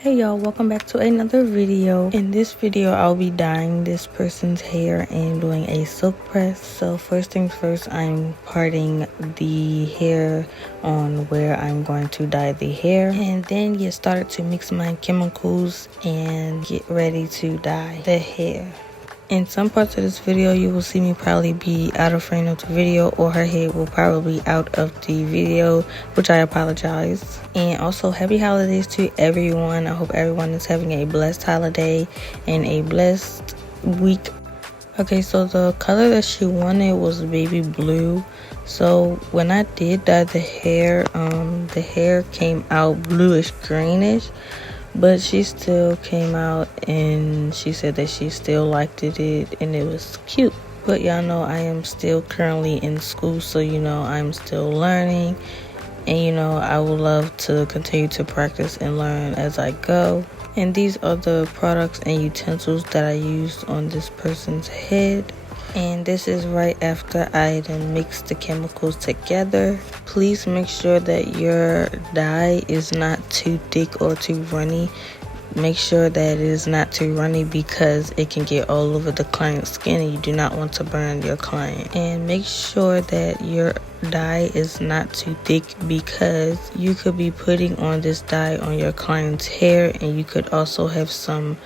Hey y'all, welcome back to another video. In this video I'll be dyeing this person's hair and doing a silk press. So first things first, I'm parting the hair on where I'm going to dye the hair, and then get started to mix my chemicals and get ready to dye the hair. In some parts of this video, you will see me probably be out of frame of the video, or her head will probably be out of the video, which I apologize. And also, happy holidays to everyone. I hope everyone is having a blessed holiday and a blessed week. Okay, so the color that she wanted was baby blue. So when I did dye the hair came out bluish greenish. But she still came out and she said that she still liked it and it was cute. But y'all know I am still currently in school, so I'm still learning. And I would love to continue to practice and learn as I go. And these are the products and utensils that I used on this person's head. And this is right after I done mixed the chemicals together. Please make sure that your dye is not too thick or too runny. Make sure that it is not too runny because it can get all over the client's skin and you do not want to burn your client. And make sure that your dye is not too thick because you could be putting on this dye on your client's hair, and you could also have some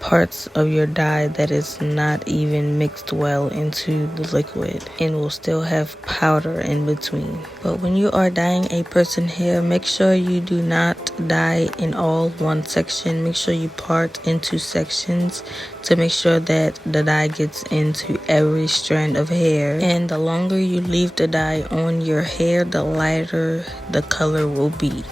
parts of your dye that is not even mixed well into the liquid and will still have powder in between. But when you are dyeing a person's hair, make sure you do not dye in all one section. Make sure you part into sections to make sure that the dye gets into every strand of hair. And the longer you leave the dye on your hair, the lighter the color will be.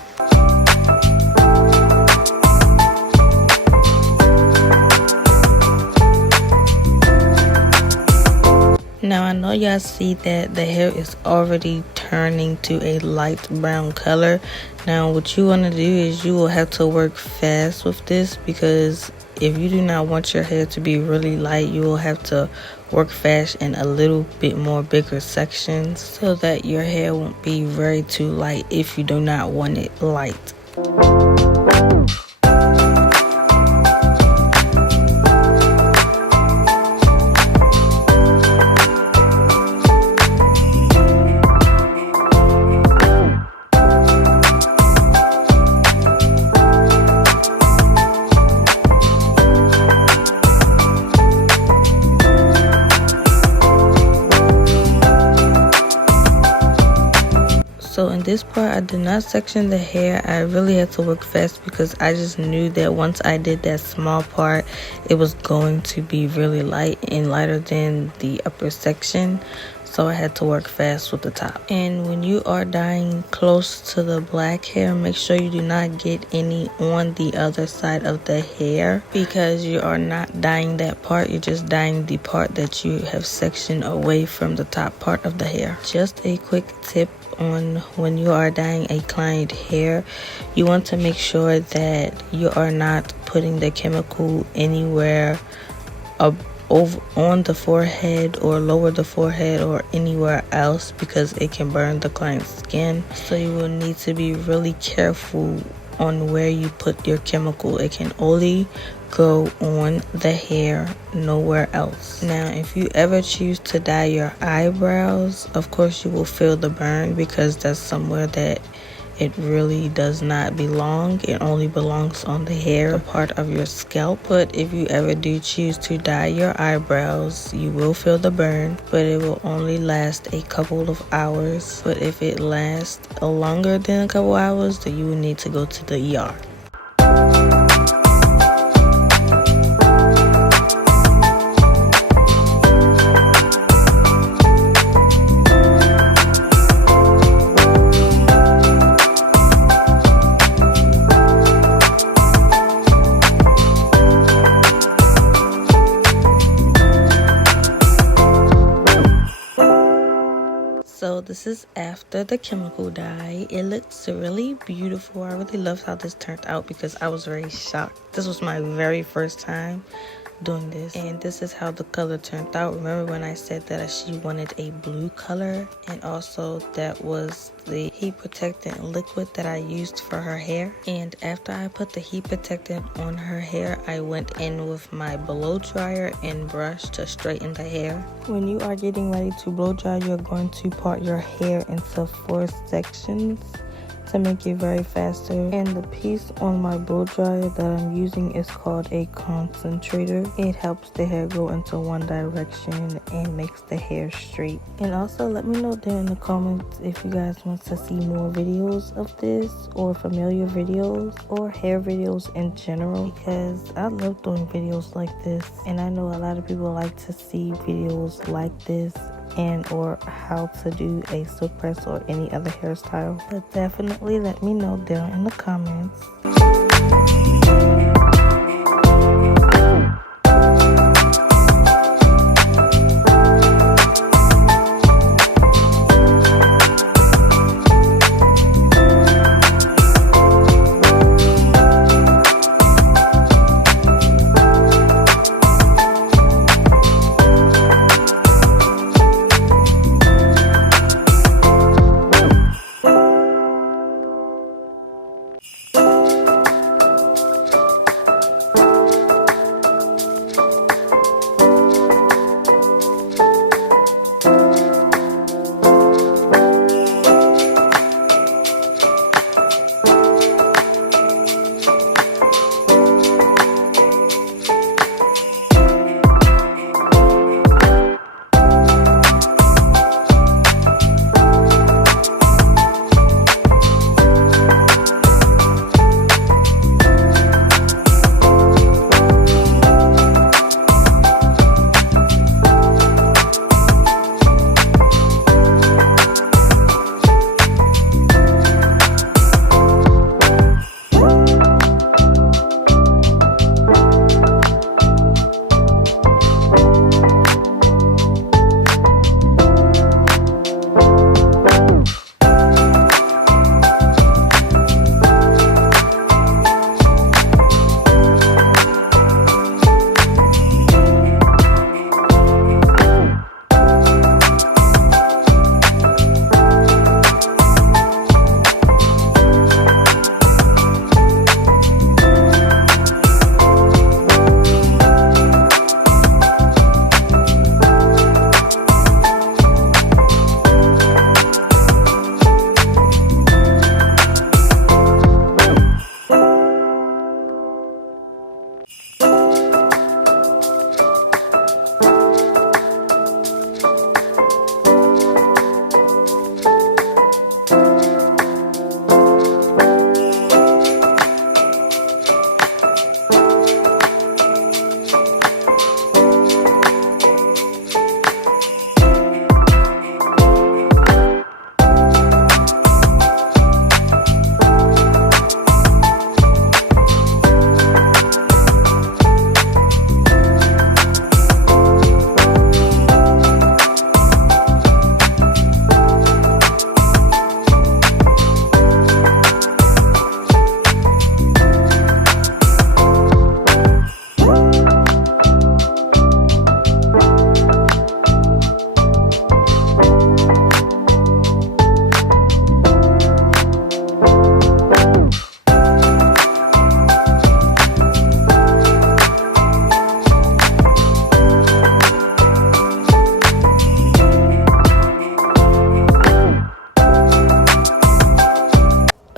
Now I know y'all see that the hair is already turning to a light brown color. Now what you want to do is you will have to work fast with this, because if you do not want your hair to be really light, you will have to work fast in a little bit more bigger sections so that your hair won't be very too light if you do not want it light. So in this part, I did not section the hair. I really had to work fast because I just knew that once I did that small part, it was going to be really light and lighter than the upper section. So I had to work fast with the top. And when you are dyeing close to the black hair, make sure you do not get any on the other side of the hair, because you are not dyeing that part. You're just dyeing the part that you have sectioned away from the top part of the hair. Just a quick tip on when you are dyeing a client hair, you want to make sure that you are not putting the chemical anywhere over on the forehead or lower the forehead or anywhere else, because it can burn the client's skin. So you will need to be really careful on where you put your chemical. It can only go on the hair, nowhere else. Now if you ever choose to dye your eyebrows, of course you will feel the burn, because that's somewhere that it really does not belong. It only belongs on the hair, a part of your scalp. But if you ever do choose to dye your eyebrows, you will feel the burn, but it will only last a couple of hours. But if it lasts longer than a couple hours, then you will need to go to the ER. So this is after the chemical dye. It looks really beautiful. I really love how this turned out because I was very shocked. This was my very first time doing this, and this is how the color turned out. Remember when I said that she wanted a blue color, and also that was the heat protectant liquid that I used for her hair. And after I put the heat protectant on her hair, I went in with my blow dryer and brush to straighten the hair. When you are getting ready to blow dry, you're going to part your hair into 4 sections to make it very faster. And the piece on my blow dryer that I'm using is called a concentrator. It helps the hair go into one direction and makes the hair straight. And also let me know down in the comments if you guys want to see more videos of this, or familiar videos, or hair videos in general, because I love doing videos like this, and I know a lot of people like to see videos like this and or how to do a silk press or any other hairstyle. But definitely let me know down in the comments.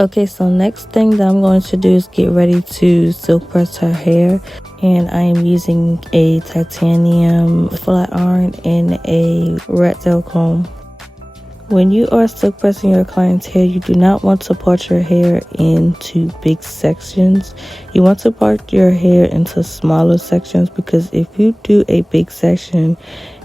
Okay, so next thing that I'm going to do is get ready to silk press her hair, and I am using a titanium flat iron and a rat tail comb. When you are silk pressing your client's hair, you do not want to part your hair into big sections. You want to part your hair into smaller sections, because if you do a big section,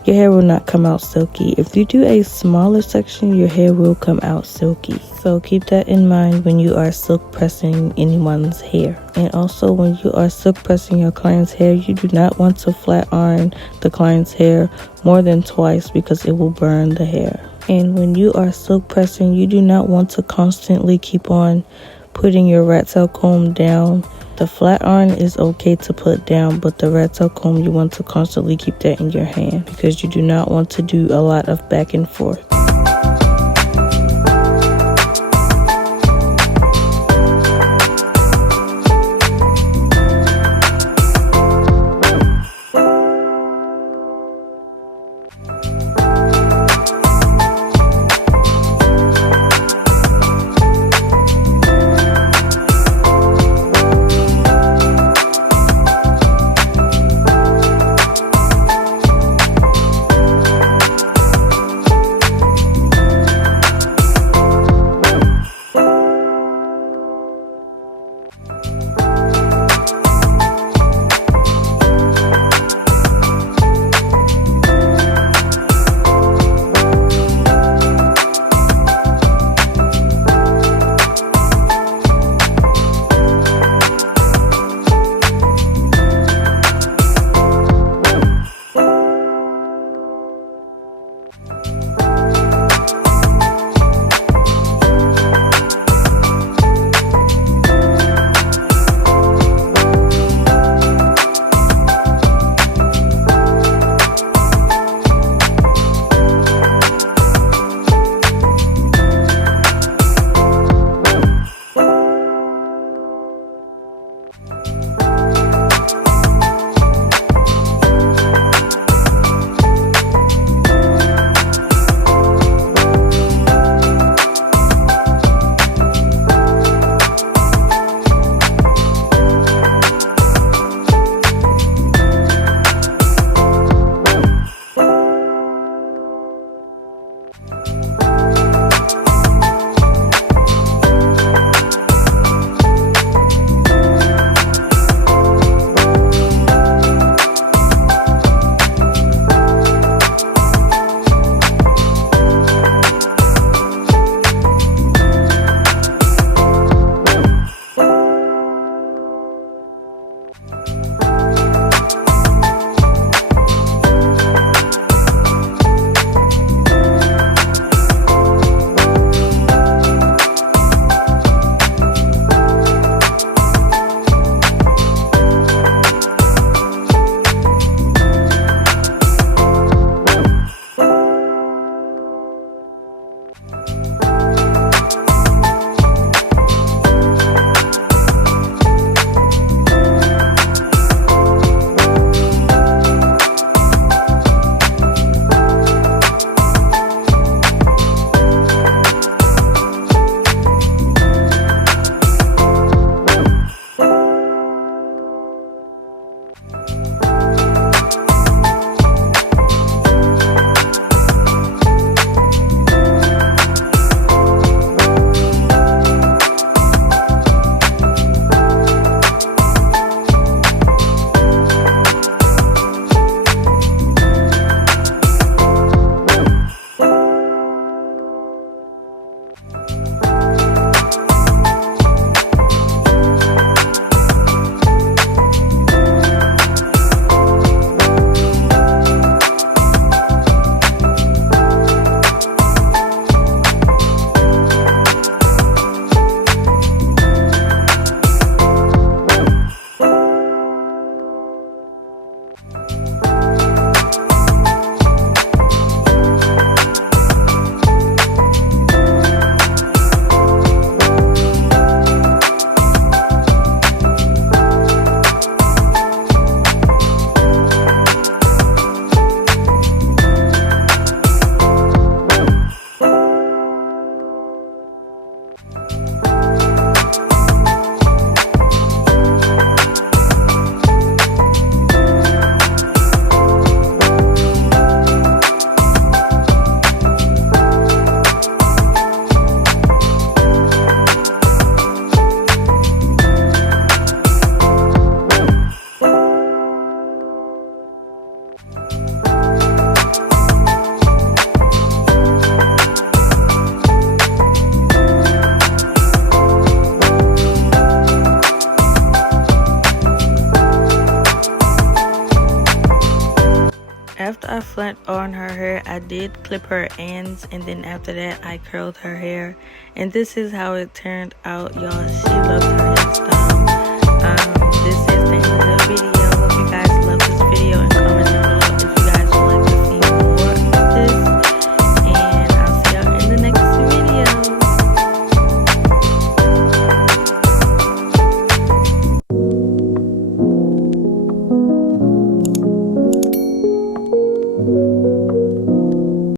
your hair will not come out silky. If you do a smaller section, your hair will come out silky. So keep that in mind when you are silk pressing anyone's hair. And also when you are silk pressing your client's hair, you do not want to flat iron the client's hair more than twice, because it will burn the hair. And when you are silk pressing, you do not want to constantly keep on putting your rat tail comb down The flat iron is okay to put down, but the rat tail comb, you want to constantly keep that in your hand because you do not want to do a lot of back and forth. After I flat on her hair, I did clip her ends, and then after that I curled her hair, and this is how it turned out, y'all. She loved her hairstyle.